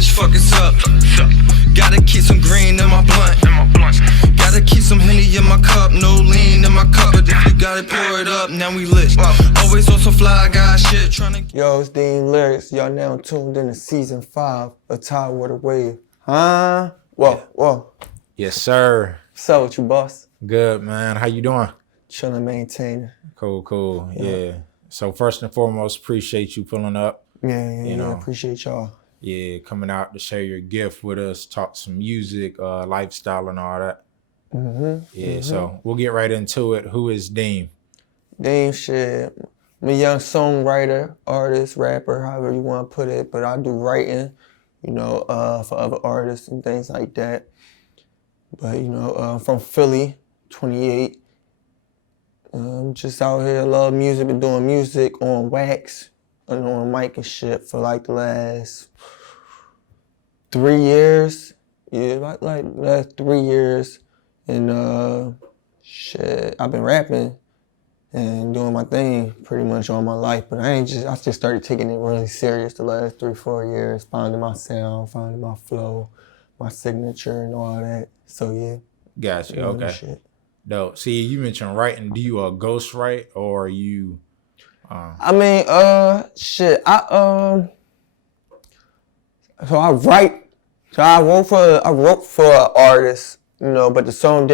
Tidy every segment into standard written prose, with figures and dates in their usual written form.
bitch, fuck it's up. Gotta keep some green in my blunt. Gotta keep some Henny in my cup, no lean in my cup. But if you gotta pour it up, now we lit. Always on some fly guy shit, tryna. Yo, it's Deem Lyricz. Y'all now tuned in to season 5 of Tidewater Wave. Huh? Whoa. Yes, sir. What's up with you, boss? Good, man. How you doing? Chillin', maintaining. Cool. Yeah. So first and foremost, appreciate you pulling up. Yeah. Appreciate y'all. Yeah, coming out to share your gift with us, talk some music, lifestyle, and all that. So we'll get right into it. Who is Deem? Deem, shit. I'm a young songwriter, artist, rapper, however you want to put it, but I do writing, for other artists and things like that. But, I'm from Philly, 28. Just out here, love music, been doing music on wax and on mic and shit for like the last 3 years. Yeah, like last 3 years. And shit, I've been rapping and doing my thing pretty much all my life. But I just started taking it really serious the last 3-4 years, finding my sound, finding my flow, my signature and all that. So yeah. Gotcha. Okay. Shit. Dope. See, you mentioned writing. Do you ghost write or you? Shit. So I write. So I wrote for an artist, but the song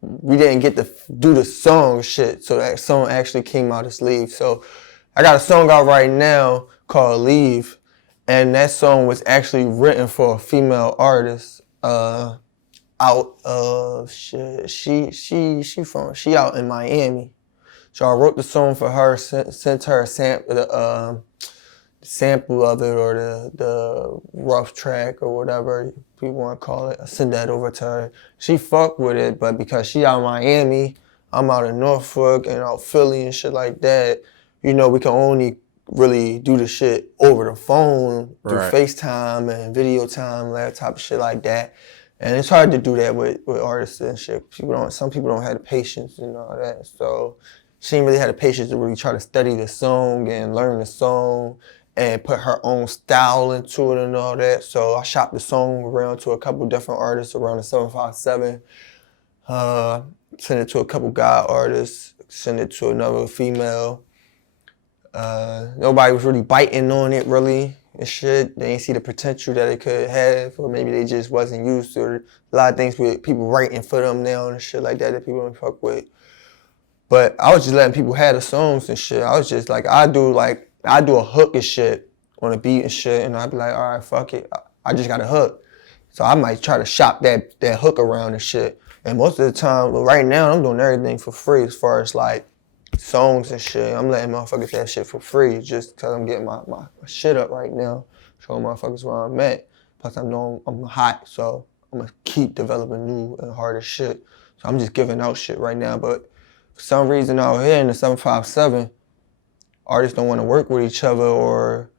we didn't get to do the song shit. So that song actually came out as Leave. So I got a song out right now called Leave, and that song was actually written for a female artist. Out of shit. She out in Miami. So I wrote the song for her, sent her a sample of it or the rough track or whatever people want to call it. I send that over to her. She fucked with it, but because she out in Miami, I'm out in Norfolk and out Philly and shit like that, we can only really do the shit over the phone through FaceTime and video time, laptop, shit like that. And it's hard to do that with artists and shit. Some people don't have the patience and all that. So she didn't really have the patience to really try to study the song and learn the song and put her own style into it and all that. So I shopped the song around to a couple different artists around the 757. Sent it to a couple guy artists, sent it to another female. Nobody was really biting on it really and shit. They didn't see the potential that it could have, or maybe they just wasn't used to it. A lot of things with people writing for them now and shit like that people don't fuck with. But I was just letting people have the songs and shit. I was just like, I do a hook and shit on a beat and shit, and I'd be like, all right, fuck it. I just got a hook. So I might try to shop that hook around and shit. And most of the time, right now, I'm doing everything for free as far as like songs and shit. I'm letting motherfuckers have shit for free just because I'm getting my shit up right now, showing motherfuckers where I'm at. Plus I know I'm hot, so I'm gonna keep developing new and harder shit. So I'm just giving out shit right now. But for some reason out here in the 757, artists don't want to work with each other, or,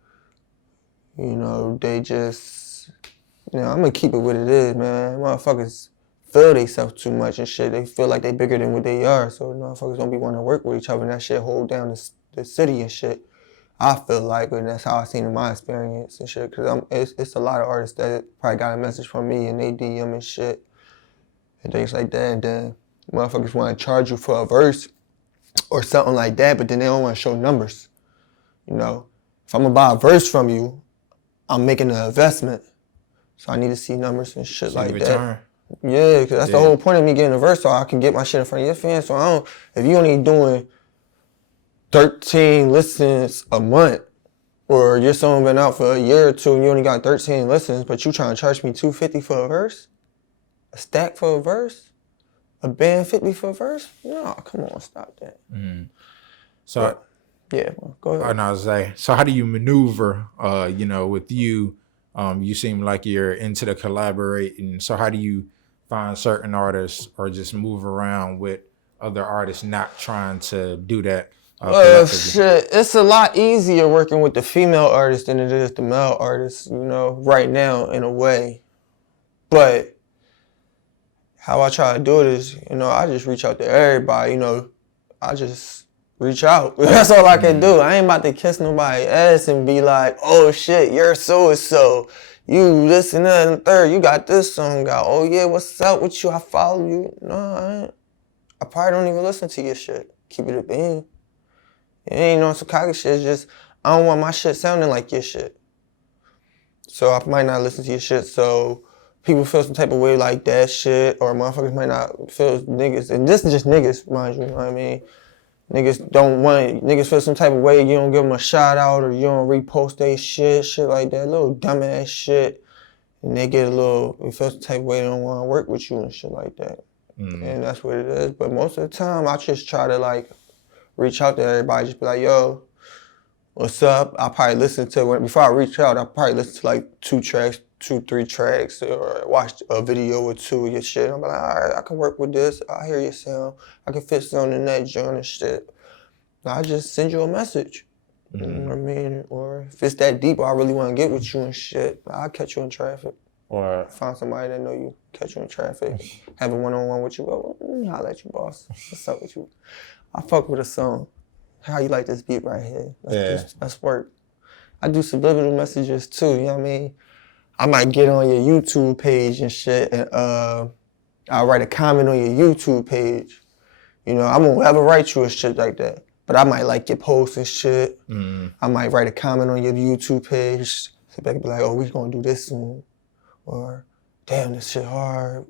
they just, I'm gonna keep it what it is, man. Motherfuckers feel themselves too much and shit. They feel like they bigger than what they are, so motherfuckers don't be wanting to work with each other, and that shit hold down the city and shit. I feel like, and that's how I seen in my experience and shit, because it's a lot of artists that probably got a message from me and they DM and shit and things like that, and then motherfuckers want to charge you for a verse or something like that, but then they don't want to show numbers. If I'm gonna buy a verse from you, I'm making an investment, so I need to see numbers and shit like that. Yeah, because that's the whole point of me getting a verse, so I can get my shit in front of your fans. So if you only doing 13 listens a month, or your song been out for a year or two and you only got 13 listens, but you trying to charge me $250 for a verse, a stack for a verse, a band 50 for a verse? No, come on, stop that. Mm-hmm. So, go ahead. So how do you maneuver? With you, you seem like you're into the collaborating. So how do you find certain artists or just move around with other artists not trying to do that? Shit, it's a lot easier working with the female artists than it is the male artists, right now in a way. But how I try to do it is, I just reach out to everybody, I just reach out. That's all I can do. I ain't about to kiss nobody's ass and be like, oh shit, you're so-and-so. You this and that and the third. You got this song out. Oh yeah, what's up with you? I follow you. No, I ain't. I probably don't even listen to your shit. Keep it a bean. It ain't no some cocky shit. It's just, I don't want my shit sounding like your shit. So I might not listen to your shit. So people feel some type of way like that shit, or motherfuckers might not feel niggas. And this is just niggas, mind you know what I mean? Niggas feel some type of way, you don't give them a shout out or you don't repost their shit like that, little dumbass shit. And they get they feel some type of way, they don't want to work with you and shit like that. And that's what it is. But most of the time, I just try to like reach out to everybody, just be like, yo, what's up? I probably listen to, before I reach out, I probably listen to like 2-3 tracks, or watch a video or two of your shit. I'm like, all right, I can work with this. I hear your sound. I can fit something in that joint and shit. I just send you a message. You know what I mean? Or if it's that deep, or I really want to get with you and shit, I'll catch you in traffic. Or find somebody that know you, catch you in traffic, have a one-on-one with you. Well, holla at you, boss. What's up with you? I fuck with a song. How you like this beat right here? Let's work. I do subliminal messages too, you know what I mean? I might get on your YouTube page and shit, and I'll write a comment on your YouTube page. You know, I won't ever write you a shit like that, but I might like your posts and shit. I might write a comment on your YouTube page. Sit back and be like, oh, we gonna do this soon. Or, damn, this shit hard.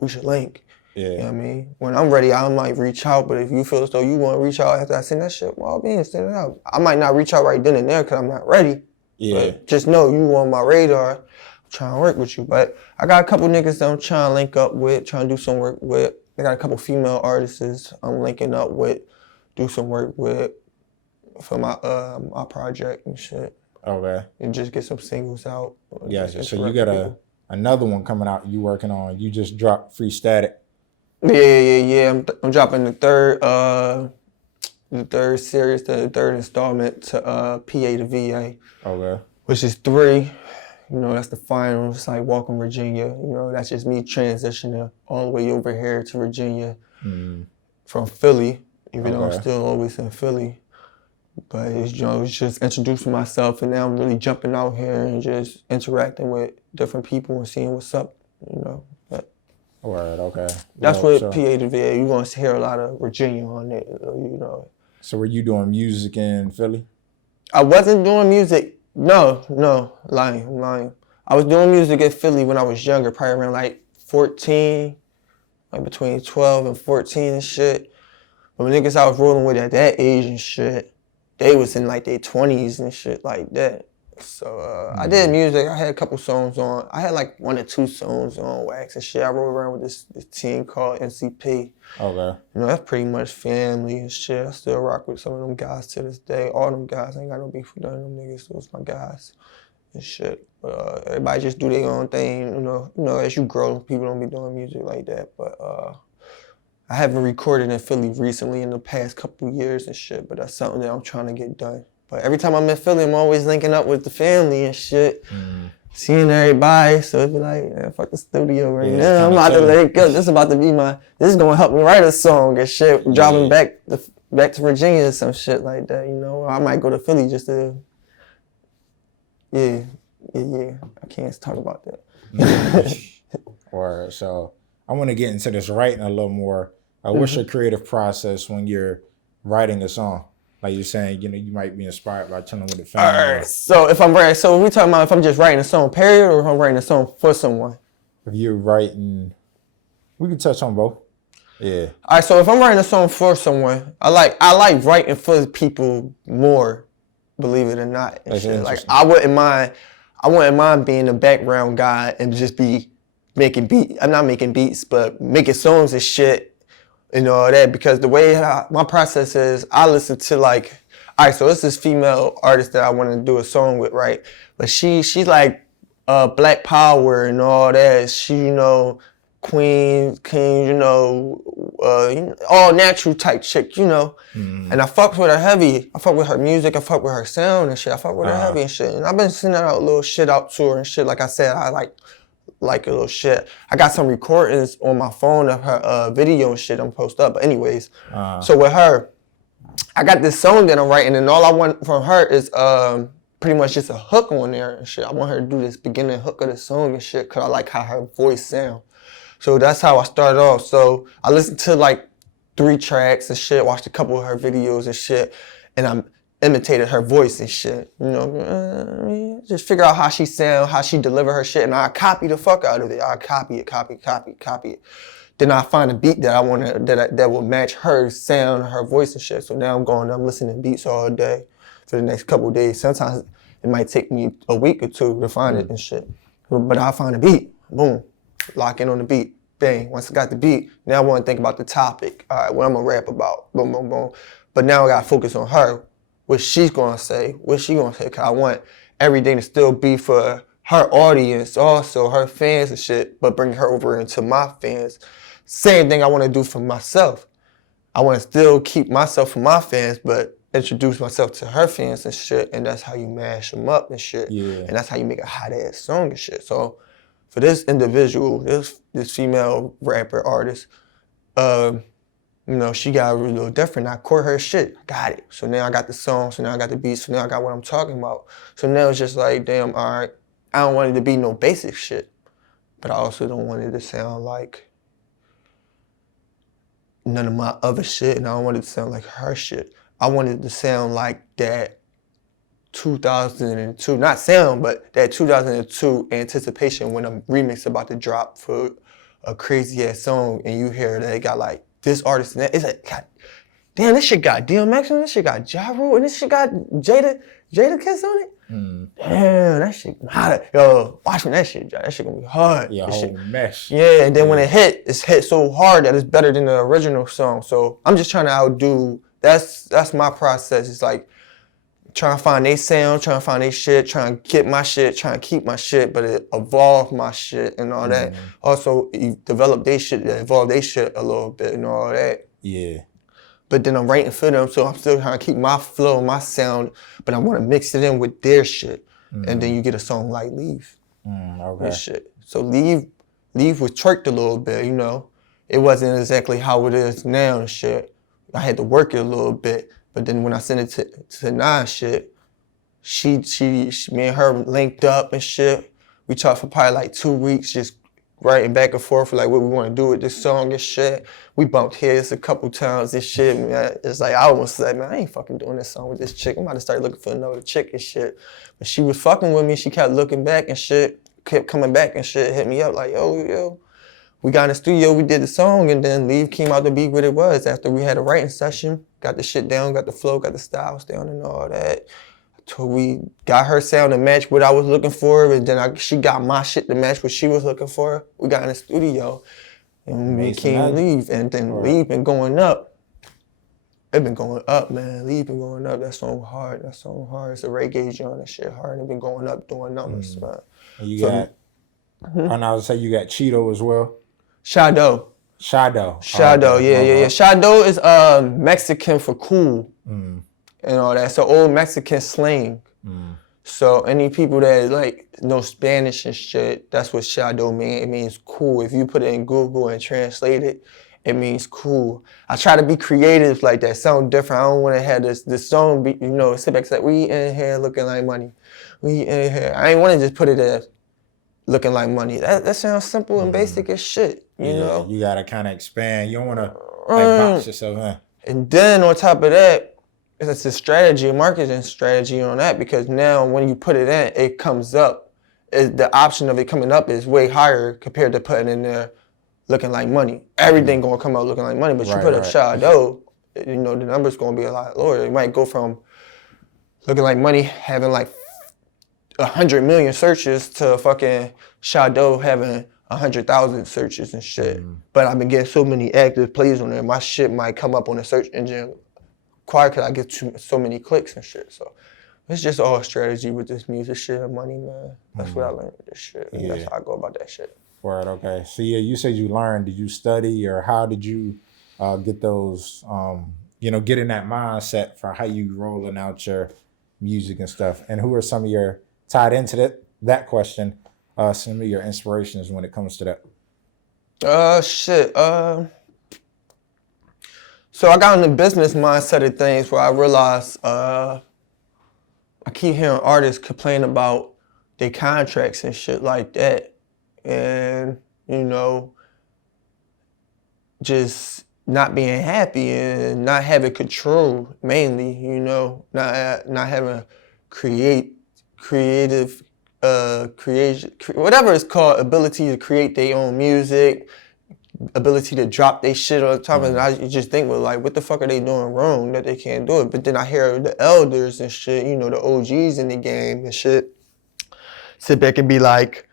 We should link. Yeah. You know what I mean? When I'm ready, I might reach out, but if you feel as though you want to reach out after I send that shit, well, I'll be in, send it out. I might not reach out right then and there because I'm not ready. Yeah. But just know you on my radar. I'm trying to work with you. But I got a couple niggas that I'm trying to link up with, trying to do some work with. I got a couple female artists I'm linking up with, do some work with for my project and shit. Okay. And just get some singles out. Gotcha. So you got another one coming out you working on. You just dropped Free Static. Yeah. I'm dropping the third series, the third installment to PA to VA. Okay. Which is 3. You know, that's the final. It's like Welcome Virginia. You know, that's just me transitioning all the way over here to Virginia from Philly, even though I'm still always in Philly. But it's, you know, it's just introducing myself, and now I'm really jumping out here and just interacting with different people and seeing what's up, you know. But Word, okay. that's what PA to VA, you're going to hear a lot of Virginia on it, you know. So were you doing music in Philly? I wasn't doing music. No, I'm lying. I was doing music in Philly when I was younger, probably around like 14, like between 12 and 14 and shit. But when niggas I was rolling with at that age and shit, they was in like their 20s and shit like that. So I did music. I had a couple songs on. I had like 1 or 2 songs on wax and shit. I rolled around with this team called NCP. Okay. You know, that's pretty much family and shit. I still rock with some of them guys to this day. All them guys, I ain't got no beef with none of them niggas. Those my guys and shit. But everybody just do their own thing. You know, as you grow, people don't be doing music like that. But I haven't recorded in Philly recently in the past couple years and shit, but that's something that I'm trying to get done. But every time I'm in Philly, I'm always linking up with the family and shit, seeing everybody. So it'd be like, man, fuck the studio right now. I'm about to link up. This is about to be this is gonna help me write a song and shit. Driving back to Virginia or some shit like that, you know. I might go to Philly just to, yeah. I can't talk about that. Word. So I want to get into this writing a little more. What's your creative process when you're writing a song? Like you're saying, you know, you might be inspired by chilling with the family. All right. So if I'm writing, so we talking about if I'm just writing a song, period, or if I'm writing a song for someone? If you're writing, we can touch on both. Yeah. All right. So if I'm writing a song for someone, I like writing for people more, believe it or not. And shit. Like I wouldn't mind being a background guy and just be making beats. I'm not making beats, but making songs and shit. And all that, because the way my process is, I listen to like, all right, so it's this female artist that I want to do a song with, right? But she's like Black Power and all that. She, you know, Queen, King, you know, all natural type chick, you know. And I fuck with her heavy. I fuck with her music. I fuck with her sound and shit. I fuck with her heavy and shit. And I've been sending out little shit out to her and shit. Like I said, I like a little shit. I got some recordings on my phone of her video and shit I'm post up. But anyways, so with her, I got this song that I'm writing, and all I want from her is pretty much just a hook on there and shit. I want her to do this beginning hook of the song and shit, cause I like how her voice sound. So that's how I started off. So I listened to like 3 tracks and shit, watched a couple of her videos and shit, and I imitated her voice and shit. You know, just figure out how she sound, how she deliver her shit, and I copy the fuck out of it. I copy it. Then I find a beat that I want that will match her sound, her voice and shit. So now I'm listening to beats all day for the next couple of days. Sometimes it might take me a week or 2 to find it and shit. But I'll find a beat, boom, lock in on the beat, bang. Once I got the beat, now I want to think about the topic. All right, what I'm gonna rap about, boom, boom, boom. But now I gotta focus on her, what she's gonna say, cause I want everything to still be for her audience also, her fans and shit, but bring her over into my fans. Same thing I want to do for myself. I want to still keep myself for my fans, but introduce myself to her fans and shit, and that's how you mash them up and shit. Yeah. And that's how you make a hot-ass song and shit. So for this individual, this female rapper artist, you know, she got a little different. I caught her shit. I got it. So now I got the song, so now I got the beat, so now I got what I'm talking about. So now it's just like, damn, all right, I don't want it to be no basic shit, but I also don't want it to sound like none of my other shit, and I don't want it to sound like her shit. I want it to sound like that 2002, not sound, but that 2002 anticipation when a remix about to drop for a crazy ass song, and you hear that it got like this artist and that. It's like, God damn, this shit got DMX on it, this shit got Ja Rule, and this shit got Jada Kiss on it. Damn, that shit hot. Yo, watch when that shit drop. That shit gonna be hard. Yeah, whole mesh. Yeah, and then when it hit, it's hit so hard that it's better than the original song. So I'm just trying to outdo. That's my process. It's like trying to find their sound, trying to find their shit, trying to get my shit, trying to keep my shit, but it evolve my shit and all that. Also, you develop their shit, evolve their shit a little bit and all that. Yeah. But then I'm writing for them, so I'm still trying to keep my flow, my sound, but I want to mix it in with their shit. And then you get a song like Leave. Okay. And shit. So Leave was tricked a little bit, you know. It wasn't exactly how it is now and shit. I had to work it a little bit, but then when I sent it to Nah shit, she me and her linked up and shit. We talked for probably like 2 weeks, just writing back and forth for like what we want to do with this song and shit. We bumped heads a couple times and shit, man. It's like I almost said, man, I ain't fucking doing this song with this chick. I'm about to start looking for another chick and shit. But she was fucking with me. She kept looking back and shit, kept coming back and shit, hit me up like, yo. We got in the studio, we did the song, and then Leave came out to be what it was after we had a writing session. Got the shit down, got the flow, got the styles down and all that. So we got her sound to match what I was looking for, and then she got my shit to match what she was looking for. We got in the studio, and we became Leave, and then Leave been going up. It been going up, man. Leave been going up. That song hard. It's a reggae joint. That shit hard. It been going up, doing numbers, man. And you got, and I would say you got Cheeto as well. Shadow. Yeah. Shadow is Mexican for cool. And all that. So old Mexican slang. So any people that like know Spanish and shit, that's what shadow means. It means cool. If you put it in Google and translate it, it means cool. I try to be creative like that, sound different. I don't want to have this song be, you know, sit back and say, we in here looking like money. We in here. I ain't want to just put it as looking like money. That sounds simple and basic as shit, you know? You gotta kind of expand. You don't want to like box yourself in. And then on top of that, it's a strategy, a marketing strategy on that, because now when you put it in, it comes up. The option of it coming up is way higher compared to putting in there looking like money. Everything gonna come out looking like money, but you put up Shadow, you know, the number's gonna be a lot lower. It might go from looking like money having like 100 million searches to fucking Shadow having 100,000 searches and shit. But I've been getting so many active plays on there, my shit might come up on the search engine quiet because I get so many clicks and shit. So it's just all strategy with this music shit and money, man. That's what I learned with this shit. And that's how I go about that shit. Word, okay. So yeah, you said you learned. Did you study, or how did you get those, get in that mindset for how you rolling out your music and stuff? And who are some of your, tied into that question, some of your inspirations when it comes to that? So I got in the business mindset of things where I realized I keep hearing artists complain about their contracts and shit like that. And, you know, just not being happy and not having control, mainly, you know, not having creative creation, whatever it's called, ability to create their own music, ability to drop their shit all the time. And I just think, well, like, what the fuck are they doing wrong that they can't do it? But then I hear the elders and shit, you know, the OGs in the game and shit, sit back and be like,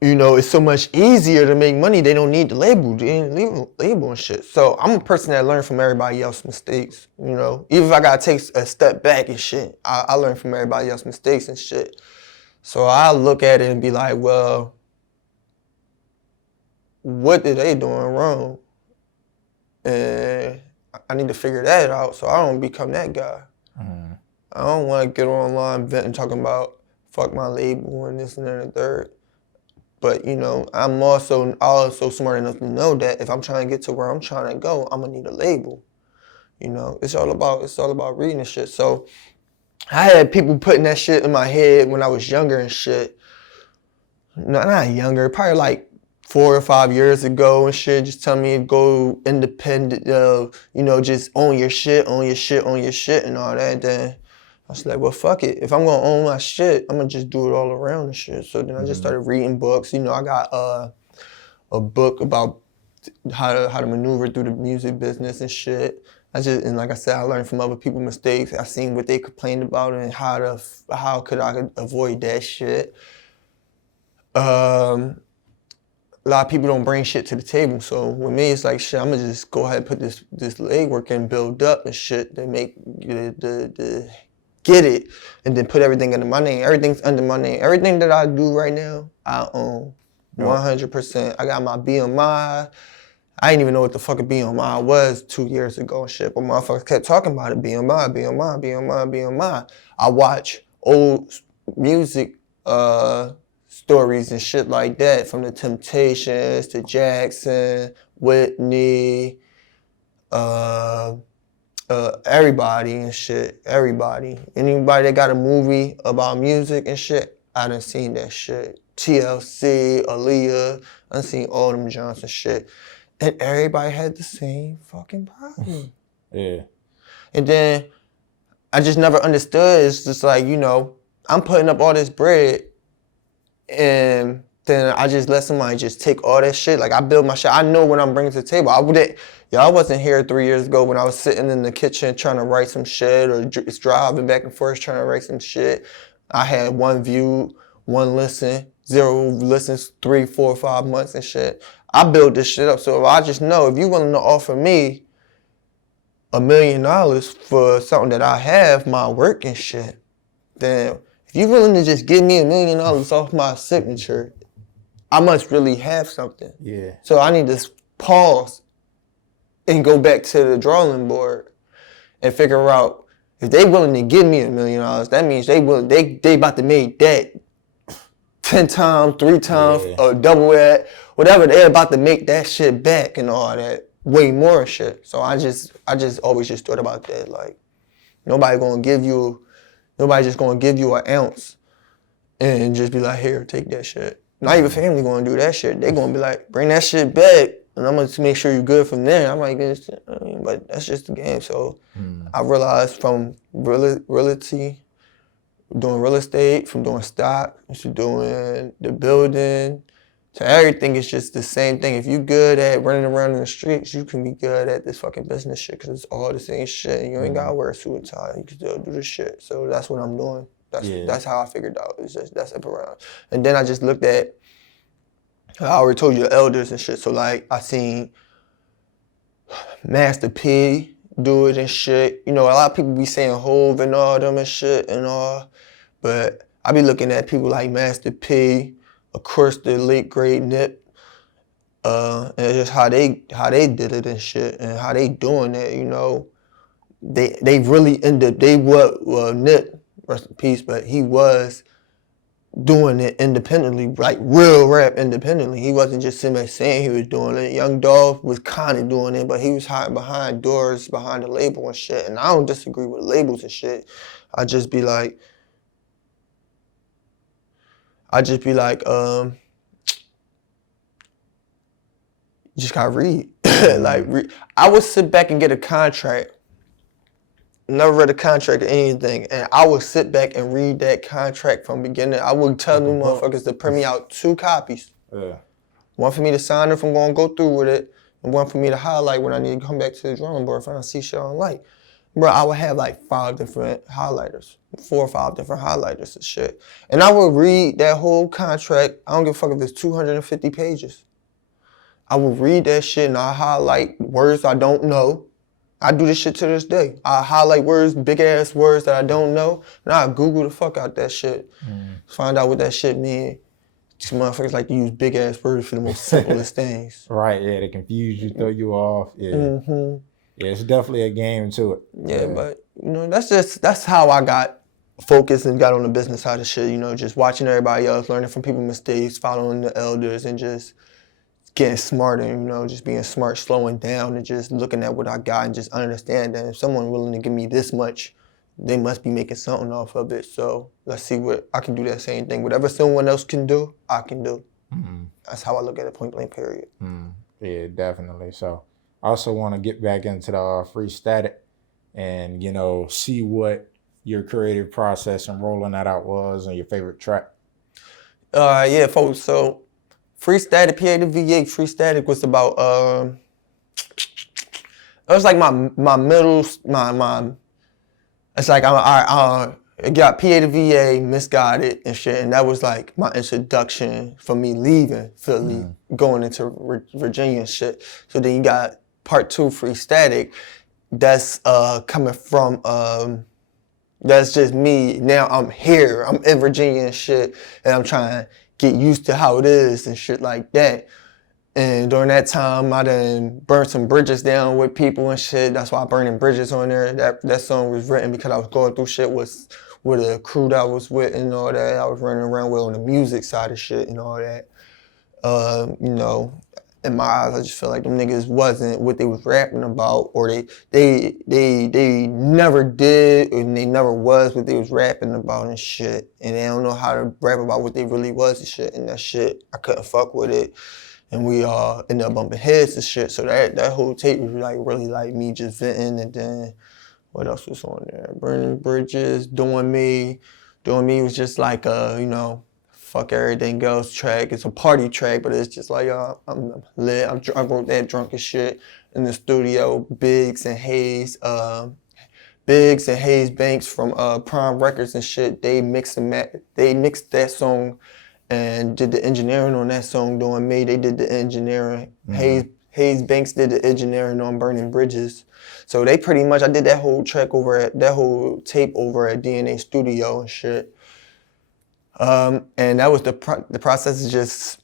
you know, it's so much easier to make money. They don't need the label. They ain't label and shit. So I'm a person that learn from everybody else's mistakes, you know. Even if I gotta take a step back and shit, I learn from everybody else's mistakes and shit. So I look at it and be like, well, what are they doing wrong? And I need to figure that out so I don't become that guy. I don't want to get online venting talking about fuck my label and this and that and the third. But, you know, I'm also smart enough to know that if I'm trying to get to where I'm trying to go, I'm gonna need a label. You know, it's all about reading and shit. So I had people putting that shit in my head when I was younger and shit. No, not younger, probably like 4 or 5 years ago and shit, just telling me to go independent, you know, just own your shit and all that. Then I was like, well, fuck it. If I'm gonna own my shit, I'm gonna just do it all around and shit. So then I just started reading books. You know, I got a book about how to maneuver through the music business and shit. And like I said, I learned from other people's mistakes. I seen what they complained about and how could I avoid that shit. A lot of people don't bring shit to the table. So with me, it's like, shit, I'm gonna just go ahead and put this legwork in, build up and shit to make get it, and then put everything under my name. Everything's under my name. Everything that I do right now, I own 100%. I got my BMI. I didn't even know what the fuck a BMI was 2 years ago and shit, but motherfuckers kept talking about it. BMI. I watch old music stories and shit like that, from the Temptations to Jackson, Whitney, everybody and shit, everybody. Anybody that got a movie about music and shit, I done seen that shit. TLC, Aaliyah, I done seen all them Johnson shit. And everybody had the same fucking problem. Yeah. And then I just never understood. It's just like, you know, I'm putting up all this bread and then I just let somebody just take all that shit. Like, I build my shit. I know what I'm bringing to the table. I wasn't here 3 years ago when I was sitting in the kitchen trying to write some shit or just driving back and forth trying to write some shit. I had 1 view, 1 listen, 0 listens, 3, 4, 5 months and shit. I built this shit up. So I just know if you're willing to offer me $1 million for something that I have, my work and shit, then if you're willing to just give me $1 million off my signature, I must really have something. Yeah. So I need to pause and go back to the drawing board and figure out if they willing to give me $1 million, that means they about to make that 10 times, 3 times, or double that, whatever. They're about to make that shit back and all that, way more shit. So I just always just thought about that. Like, nobody's just gonna give you an ounce and just be like, here, take that shit. Not even family gonna do that shit. They gonna be like, bring that shit back, and I'm gonna make sure you're good from there. I'm like, but that's just the game. So I realized from realty, doing real estate, from doing stock, to doing the building, to everything, it's just the same thing. If you good at running around in the streets, you can be good at this fucking business shit, because it's all the same shit. And you ain't gotta wear a suit and tie. You can still do the shit. So that's what I'm doing. That's how I figured out. It's just that's up around. And then I just looked at, I already told you, the elders and shit. So like, I seen Master P do it and shit. You know, a lot of people be saying Hove and all them and shit and all, but I be looking at people like Master P, of course the late great Nip, and just how they did it and shit and how they doing it. You know, they really ended. Nip, rest in peace, but he was doing it independently, like real rap independently. He wasn't just sitting there saying he was doing it. Young Dolph was kind of doing it, but he was hiding behind doors, behind the label and shit. And I don't disagree with labels and shit. I just be like, you just gotta read. I would sit back and get a contract. Never read a contract or anything, and I would sit back and read that contract from beginning. I would tell them motherfuckers to print me out 2 copies. Yeah. One for me to sign if I'm gonna go through with it, and one for me to highlight when I need to come back to the drawing board if I don't see shit I don't like. Bro, I would have like 5 different highlighters, 4 or 5 different highlighters and shit. And I would read that whole contract. I don't give a fuck if it's 250 pages. I would read that shit and I highlight words I don't know. I do this shit to this day. I highlight words, big ass words that I don't know, and I Google the fuck out that shit. Find out what that shit mean. These motherfuckers like to use big ass words for the most simplest things. Right, yeah, they confuse you, throw you off. Yeah. Yeah, it's definitely a game to it. Yeah, but you know, that's how I got focused and got on the business side of shit, you know, just watching everybody else, learning from people's mistakes, following the elders, and just getting smarter, you know, just being smart, slowing down, and just looking at what I got and just understand that if someone willing to give me this much, they must be making something off of it. So let's see what I can do. That same thing. Whatever someone else can do, I can do. That's how I look at it, point blank period. Yeah, definitely. So I also want to get back into the free static and, you know, see what your creative process and rolling that out was and your favorite track. Yeah, folks, so Free Static, PA to VA, Free Static was about, it was like my middle, it's like I got PA to VA, Misguided and shit, and that was like my introduction for me leaving Philly, going into Virginia and shit. So then you got part 2, Free Static, that's coming from, that's just me. Now I'm here, I'm in Virginia and shit, and I'm trying to get used to how it is and shit like that. And during that time, I done burned some bridges down with people and shit. That's why Burning Bridges on there. That song was written because I was going through shit with a crew that I was with and all that. I was running around with on the music side of shit and all that. You know, in my eyes, I just feel like them niggas wasn't what they was rapping about, or they never did, and they never was what they was rapping about and shit. And they don't know how to rap about what they really was and shit. And that shit, I couldn't fuck with it. And we ended up bumping heads and shit. So that whole tape was like really like me just venting. And then what else was on there? Burning Bridges, Doing Me. Doing Me was just like you know, fuck everything else track. It's a party track, but it's just like I'm lit. I wrote that drunk as shit in the studio. Biggs and Hayes Banks from Prime Records and shit. They mixed that song and did the engineering on that song. Doing Me, they did the engineering. Hayes Banks did the engineering on Burning Bridges. So they pretty much, I did that whole tape over at DNA Studio and shit. And that was the process is just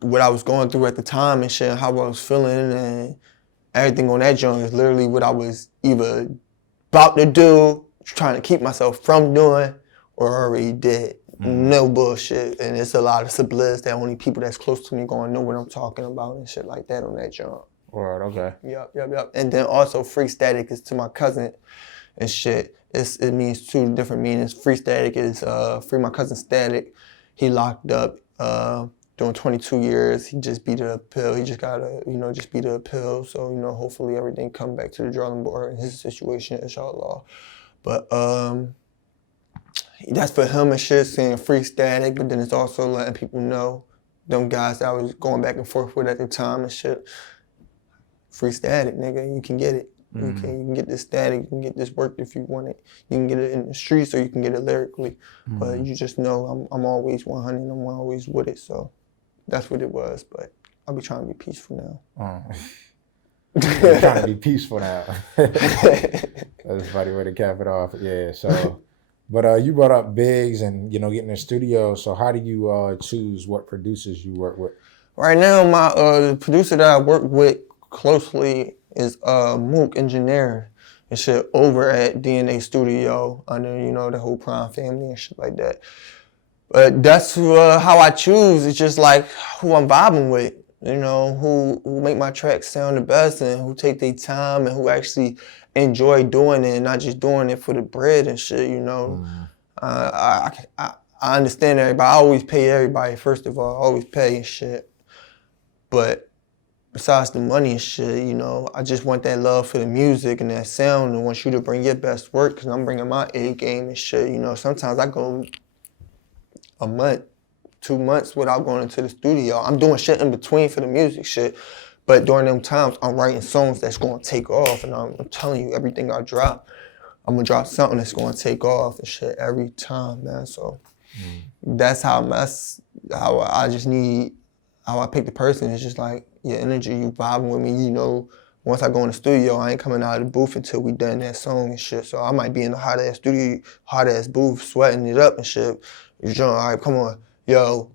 what I was going through at the time and shit, and how I was feeling, and everything on that joint is literally what I was either about to do, trying to keep myself from doing, or already did. No bullshit. And it's a lot of subliminals that only people that's close to me gonna know what I'm talking about and shit like that on that joint. Word, okay. Yep. And then also Free Static is to my cousin and shit. It means 2 different meanings. Free Static is free my cousin Static. He locked up doing 22 years. He just beat a pill. He just got beat a pill. So, you know, hopefully everything come back to the drawing board in his situation, inshallah. But that's for him and shit, saying Free Static, but then it's also letting people know, them guys that I was going back and forth with at the time and shit, Free Static, nigga, you can get it. You can get this static, you can get this work if you want it. You can get it in the streets or you can get it lyrically. But you just know I'm always 100, I'm always with it, so that's what it was. But I'll be trying to be peaceful now. You're trying to be peaceful now. That's a funny way to cap it off. Yeah, so... But you brought up Biggs and, you know, getting in the studio. So how do you choose what producers you work with? Right now, my producer that I work with closely is Mook Engineering and shit over at DNA Studio under, you know, the whole Prime family and shit like that. But that's how I choose. It's just like who I'm vibing with, you know, who make my tracks sound the best and who take their time and who actually enjoy doing it and not just doing it for the bread and shit, you know. I understand everybody. I always pay everybody, first of all. I always pay and shit. But besides the money and shit, you know, I just want that love for the music and that sound and want you to bring your best work because I'm bringing my A game and shit, you know. Sometimes I go a month, 2 months without going into the studio. I'm doing shit in between for the music shit. But during them times, I'm writing songs that's going to take off. And I'm telling you, everything I drop, I'm going to drop something that's going to take off and shit every time, man. So that's how I just need, how I pick the person. It's just like your energy, you vibing with me, you know. Once I go in the studio, I ain't coming out of the booth until we done that song and shit. So I might be in the hot-ass studio, hot-ass booth, sweating it up and shit. You know, all right, come on, yo.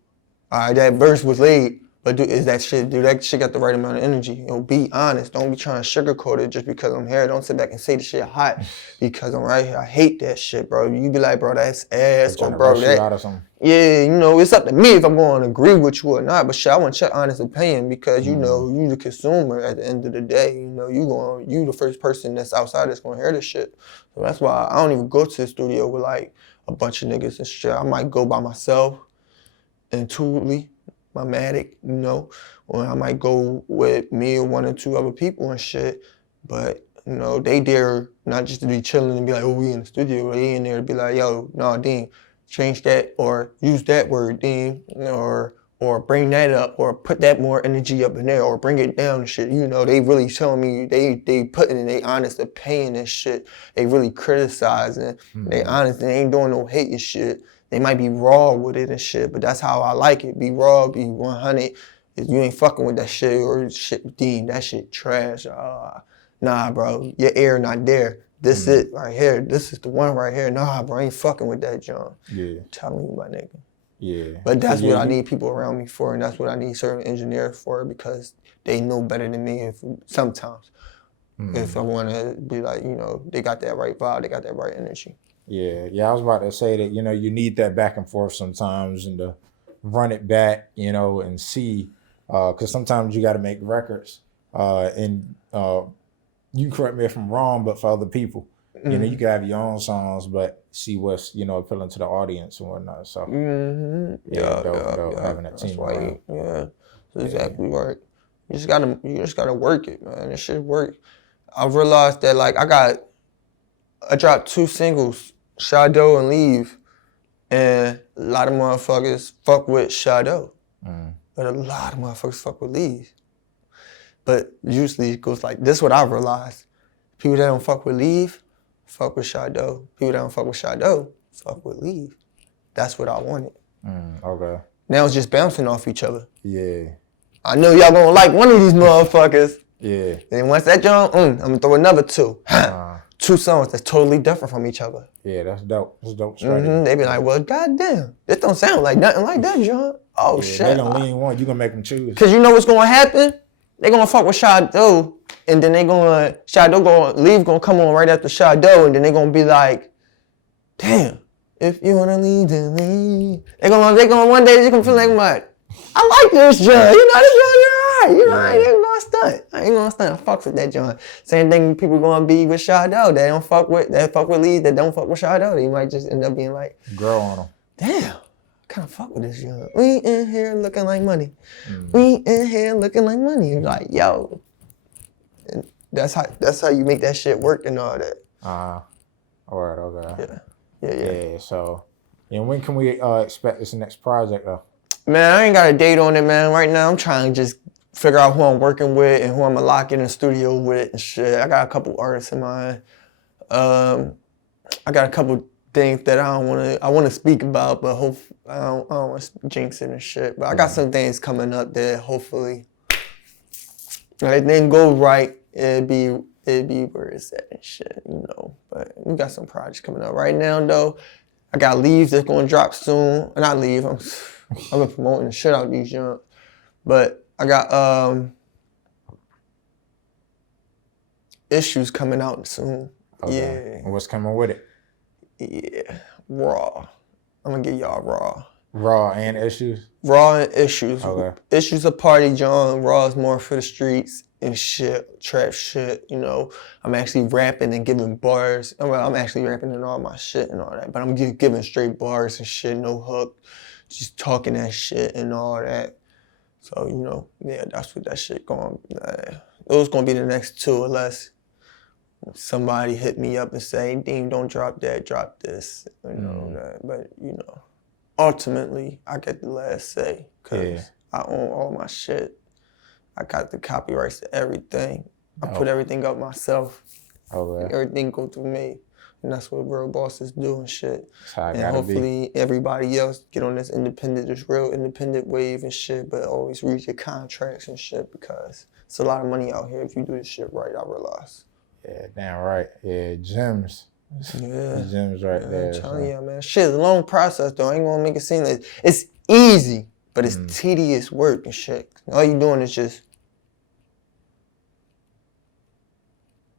All right, that verse was late, but do that shit got the right amount of energy. You know, be honest. Don't be trying to sugarcoat it just because I'm here. Don't sit back and say the shit hot because I'm right here. I hate that shit, bro. You be like, bro, that's ass, or bro, that. Yeah, you know, it's up to me if I'm going to agree with you or not. But shit, I want your honest opinion because you know you the consumer at the end of the day. You know, you the first person that's outside that's gonna hear this shit. So that's why I don't even go to the studio with like a bunch of niggas and shit. I might go by myself, intuitively, my Matic, you know, or I might go with me or 1 or 2 other people and shit. But you know, they dare not just to be chilling and be like, oh, we in the studio. They in there to be like, yo, no, Deem, change that or use that word, Deem, or bring that up or put that more energy up in there or bring it down and shit. You know, they really showing me, they putting in their honest opinion and shit. They really criticizing. They honest, they ain't doing no hate and shit. They might be raw with it and shit, but that's how I like it. Be raw, be 100. If you ain't fucking with that shit or shit, Deem, that shit trash. Nah, bro, your ear not there. This it right here. This is the one right here. Nah, bro, I ain't fucking with that John. Yeah. I'm telling you, my nigga. Yeah. But that's what I need people around me for, and that's what I need certain engineers for because they know better than me sometimes. If I want to be like, you know, they got that right vibe, they got that right energy. Yeah, I was about to say that, you know, you need that back and forth sometimes and to run it back, you know, and see, because sometimes you got to make records and you can correct me if I'm wrong, but for other people, you know, you can have your own songs, but see what's, you know, appealing to the audience and whatnot. So, dope, having that team around. That's exactly right. You just gotta work it, man. It should work. I realized that, like, I dropped 2 singles, Shadow and Leave, and a lot of motherfuckers fuck with Shadow, but a lot of motherfuckers fuck with Leave. But usually it goes like this. What I realized: people that don't fuck with Leave, fuck with Shadow. People that don't fuck with Shadow, fuck with Leave. That's what I wanted. Okay. Now it's just bouncing off each other. Yeah. I know y'all gonna like one of these motherfuckers. Yeah. And once that joint, I'm gonna throw another 2. 2 songs that's totally different from each other. Yeah, that's dope. That's dope strategy. They be like, well, goddamn, this don't sound like nothing like that, John. Oh, shit. They gonna lean one, you gonna make them choose. Cause you know what's gonna happen? They gonna fuck with Shadow, and then Leave gonna come on right after Shadow, and then they gonna be like, damn, if you wanna leave, then leave. They gonna one day they gonna feel like, I like this John. You know, this John, you're alright. You know, I ain't gonna stunt. I fuck with that John. Same thing people gonna be with Shadow. They fuck with Leave, that don't fuck with Shadow. They might just end up being like, grow on them. Damn. Kind of fuck with this John. We in here looking like money. We in here looking like money. You're like, yo. And that's how you make that shit work and all that. Alright, okay. Yeah. So, when can we expect this next project though? Man, I ain't got a date on it, man. Right now, I'm trying to just figure out who I'm working with and who I'm gonna lock in the studio with and shit. I got a couple artists in mind. I got a couple things that I want to speak about, but I don't want to jinx it and shit. But I got some things coming up that hopefully, if they didn't go right, it'd be where it's at and shit, you know. But we got some projects coming up right now though. I got Leaves that's gonna drop soon. Not Leave. I've been promoting the shit out of these jumps, but I got Issues coming out soon. Okay. And what's coming with it? Yeah, raw. I'm gonna get y'all raw. Raw and issues? Raw and issues. Okay. Issues a party, John. Raw is more for the streets and shit, trap shit, you know. I'm actually rapping and giving bars. I'm actually rapping and all my shit and all that, but I'm giving straight bars and shit, no hook, just talking that shit and all that. So, you know, yeah, that's what that shit going. It was gonna be the next two unless somebody hit me up and say, Deem, don't drop that, drop this, you know that. But you know, ultimately, I get the last say because I own all my shit. I got the copyrights to everything. I put everything up myself. Okay. Everything go through me. And that's what real bosses do and shit. That's how it and gotta hopefully everybody else get on this real independent wave and shit, but always read your contracts and shit because it's a lot of money out here if you do this shit right, I realize. Yeah, damn right. Yeah, gems. Yeah. Gems right there. I'm telling you, man. Shit, it's a long process though. I ain't gonna make it seem like it's easy, but it's tedious work and shit. All you doing is just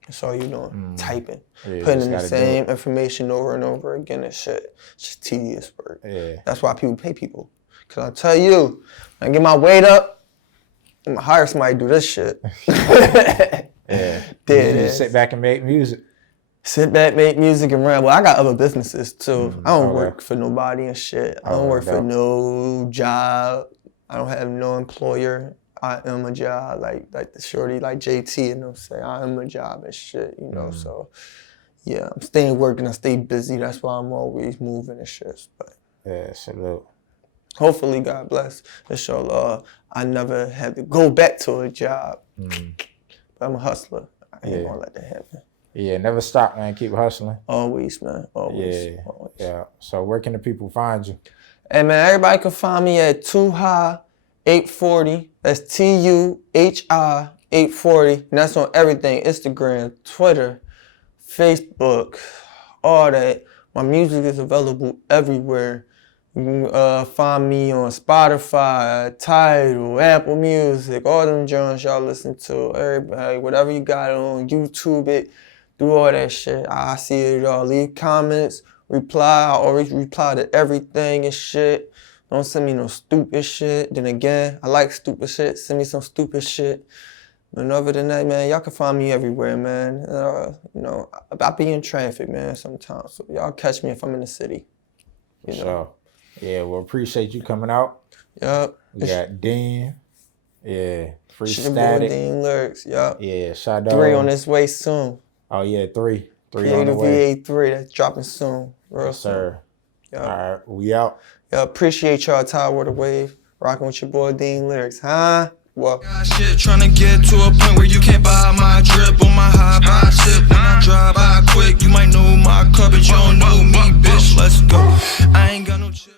that's all you doing. Typing. Yeah, Putting in the same information over and over again and shit. It's just tedious work. Yeah. That's why people pay people. Cause I tell you, when I get my weight up, I'm gonna hire somebody to do this shit. Yeah. Dead You ass. just sit back and make music. Sit back, make music, and run. Well, I got other businesses too. I don't okay. work for nobody and shit. I don't work for no job. I don't have no employer. I am a job, like the shorty, like JT, and them say I am a job and shit, you know. So, yeah, I'm staying working. I stay busy. That's why I'm always moving and shit. But Yeah, salute. hopefully, God bless. Inshallah, I never had to go back to a job. But I'm a hustler. I ain't gonna let that happen. Yeah, never stop, man. Keep hustling. Always, man. Always. Yeah. Always. Yeah. So where can the people find you? Hey, man, everybody can find me at Too High 840. That's TUHI 840. And that's on everything. Instagram, Twitter, Facebook, all that. My music is available everywhere. You can find me on Spotify, Tidal, Apple Music, all them joints y'all listen to. Everybody, whatever you got on YouTube, it, do all that shit. I see it all. Leave comments, reply. I always reply to everything and shit. Don't send me no stupid shit. Then again, I like stupid shit. Send me some stupid shit. But other than that, man, y'all can find me everywhere, man. You know, I be in traffic, man, sometimes. So y'all catch me if I'm in the city. You know? So, yeah, well, appreciate you coming out. Yup. We got Deem. Yeah, Free Shit, boy, Static. Deem Lyricz. Yup. Yeah, Shadow. 3 on its way soon. Oh, yeah, 3. 3 on the Creative way. VA3, that's dropping soon. Real Yes, soon. sir. Yup. All right, we out. Yeah, appreciate y'all, Tower the Wave. Rocking with your boy Deem Lyricz, huh? Well, Got shit tryna get to a point where you can't buy my drip on my high buy shit. When I drive by quick, you might know my cup, but you don't know me, bitch. Let's go. I ain't got no chill.